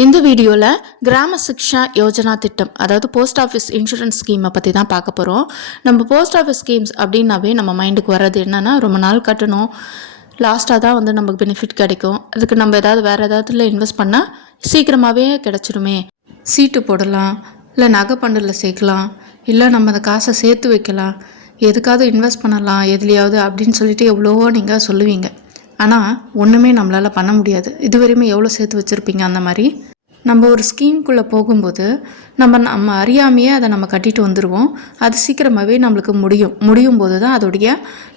இந்த வீடியோவில் கிராம சிக்ஷா யோஜனா திட்டம் அதாவது போஸ்ட் ஆஃபீஸ் இன்சூரன்ஸ் ஸ்கீமை பற்றி தான் பார்க்க போகிறோம் நம்ம போஸ்ட் ஆஃபீஸ் ஸ்கீம்ஸ் அப்படின்னாவே நம்ம மைண்டுக்கு வர்றது என்னென்னா ரொம்ப நாள் கட்டணும். லாஸ்ட்டாக தான் வந்து நமக்கு பெனிஃபிட் கிடைக்கும். அதுக்கு நம்ம ஏதாவது வேறு ஏதாவதுல இன்வெஸ்ட் பண்ணால் சீக்கிரமாகவே கிடச்சிருமே. சீட்டு போடலாம் இல்லை நகை பண்டில் சேர்க்கலாம் இல்லை நம்ம அந்த காசை சேர்த்து வைக்கலாம். எதுக்காவது இன்வெஸ்ட் பண்ணலாம் எதுலையாவது அப்படின்னு சொல்லிட்டு எவ்வளவோ நீங்கள் சொல்லுவீங்க. ஆனால் ஒன்றுமே நம்மளால் பண்ண முடியாது. இதுவரையுமே எவ்வளோ சேர்த்து வச்சுருப்பீங்க அந்த மாதிரி? நம்ம ஒரு ஸ்கீம்குள்ளே போகும்போது நம்ம நம்ம அறியாமையே அதை நம்ம கட்டிட்டு வந்துடுவோம் அது சீக்கிரமாகவே நம்மளுக்கு முடியும். முடியும் போது தான் அதோடைய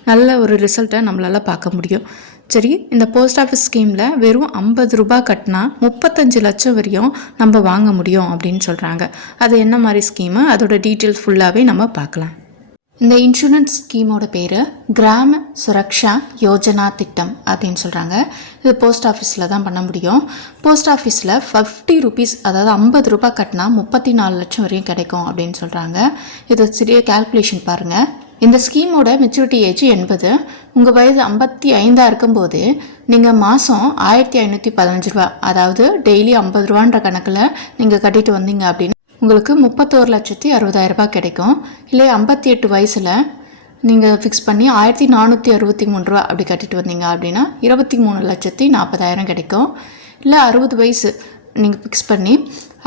நல்ல ஒரு ரிசல்ட்டை நம்மளால் பார்க்க முடியும். சரி இந்த போஸ்ட் ஆஃபீஸ் ஸ்கீமில் வெறும் ஐம்பது ரூபாய் கட்டினா முப்பத்தஞ்சு லட்சம் வரையும் நம்ம வாங்க முடியும் அப்படின்னு சொல்கிறாங்க அது என்ன மாதிரி ஸ்கீமு அதோட டீட்டெயில்ஸ் ஃபுல்லாகவே நம்ம பார்க்கலாம். இந்த இன்சூரன்ஸ் ஸ்கீமோட பேர் கிராம சுரக்ஷா யோஜனா திட்டம் அப்படின்னு சொல்கிறாங்க இது போஸ்ட் ஆஃபீஸில் தான் பண்ண முடியும். போஸ்ட் ஆஃபீஸில் ஃபிஃப்டி ருபீஸ் அதாவது ஐம்பது ரூபாய் கட்டினா முப்பத்தி நாலு லட்சம் வரையும் கிடைக்கும் அப்படின்னு சொல்கிறாங்க இது சிறிய கால்குலேஷன் பாருங்கள் இந்த ஸ்கீமோட மெச்சூரிட்டி ஏஜ் எண்பது. உங்கள் வயது ஐம்பத்தி ஐந்தாக இருக்கும்போது நீங்கள் மாதம் ஆயிரத்தி ஐநூற்றி பதினஞ்சு ரூபா அதாவது டெய்லி ஐம்பது ரூபான்ற கணக்கில் நீங்கள் கட்டிட்டு வந்தீங்க அப்படின்னு உங்களுக்கு முப்பத்தோரு லட்சத்தி அறுபதாயிரம் ரூபாய் கிடைக்கும். இல்லை ஐம்பத்தி எட்டு வயசில் நீங்கள் ஃபிக்ஸ் பண்ணி ஆயிரத்தி நானூற்றி அறுபத்தி மூணு ரூபா அப்படி கட்டிட்டு வந்தீங்க அப்படின்னா இருபத்தி மூணு லட்சத்தி நாற்பதாயிரம் கிடைக்கும். இல்லை அறுபது வயசு நீங்கள் ஃபிக்ஸ் பண்ணி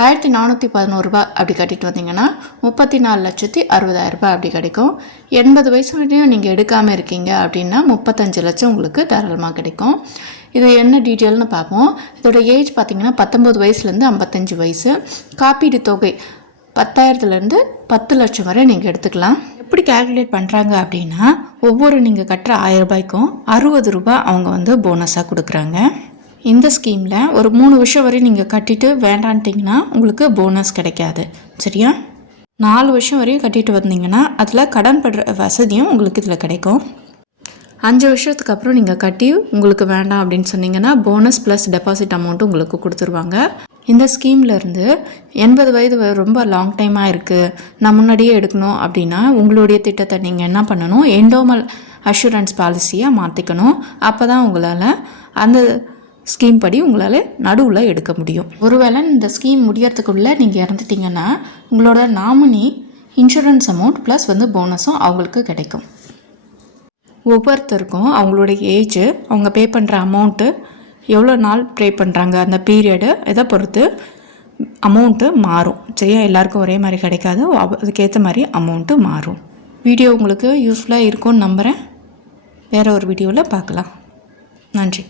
ஆயிரத்தி நானூற்றி பதினோருபா அப்படி கட்டிட்டு வந்தீங்கன்னா முப்பத்தி நாலு லட்சத்தி அறுபதாயிரம் ரூபாய் அப்படி கிடைக்கும். எண்பது வயசு வரையும் நீங்கள் எடுக்காமல் இருக்கீங்க அப்படின்னா முப்பத்தஞ்சு லட்சம் உங்களுக்கு தாராளமாக கிடைக்கும். இது என்ன டீட்டெயில்னு பார்ப்போம். இதோட ஏஜ் பார்த்தீங்கன்னா பத்தொம்போது வயசுலேருந்து ஐம்பத்தஞ்சு வயசு. காப்பீடு தொகை பத்தாயிரத்துலேருந்து பத்து லட்சம் வரை நீங்கள் எடுத்துக்கலாம். எப்படி கேல்குலேட் பண்ணுறாங்க அப்படின்னா ஒவ்வொரு நீங்கள் கட்டுற ஆயிரம் ரூபாய்க்கும் அறுபது ரூபாய் அவங்க வந்து போனஸாக கொடுக்குறாங்க. இந்த ஸ்கீமில் ஒரு மூணு வருஷம் வரை நீங்கள் கட்டிட்டு வேண்டான்ட்டிங்கன்னா உங்களுக்கு போனஸ் கிடைக்காது. சரியா? நாலு வருஷம் வரையும் கட்டிட்டு வந்தீங்கன்னா அதில் கடன் படுற வசதியும் உங்களுக்கு இதில் கிடைக்கும். அஞ்சு வருஷத்துக்கு அப்புறம் நீங்கள் கட்டி உங்களுக்கு வேண்டாம் அப்படின்னு சொன்னீங்கன்னா போனஸ் ப்ளஸ் டெபாசிட் அமௌண்ட்டு உங்களுக்கு கொடுத்துருவாங்க. இந்த ஸ்கீம்லேருந்து எண்பது வயது ரொம்ப லாங் டைமாக இருக்குது நான் முன்னாடியே எடுக்கணும் அப்படின்னா உங்களுடைய திட்டத்தை நீங்கள் என்ன பண்ணணும்? எண்டோமல் அஷூரன்ஸ் பாலிசியாக மாற்றிக்கணும் அப்போ தான் உங்களால் அந்த ஸ்கீம் படி உங்களால் நடுவில் எடுக்க முடியும். ஒருவேளை இந்த ஸ்கீம் முடியறதுக்குள்ளே நீங்கள் இறந்துட்டீங்கன்னா உங்களோட நாமினி இன்சூரன்ஸ் அமௌண்ட் ப்ளஸ் வந்து போனஸும் அவங்களுக்கு கிடைக்கும். ஒவ்வொருத்தருக்கும் அவங்களோட ஏஜ் அவங்க பே பண்ணுற அமௌண்ட்டு எவ்வளோ நாள் ப்ரே பண்ணுறாங்க அந்த பீரியடு இதை பொறுத்து அமௌண்ட்டு மாறும். சரியா? எல்லாருக்கும் ஒரே மாதிரி கிடைக்காது. அதுக்கேற்ற மாதிரி அமௌண்ட்டு மாறும். வீடியோ உங்களுக்கு யூஸ்ஃபுல்லாக இருக்கும்னு நம்புகிறேன் வேறு ஒரு வீடியோவில் பார்க்கலாம். நன்றி.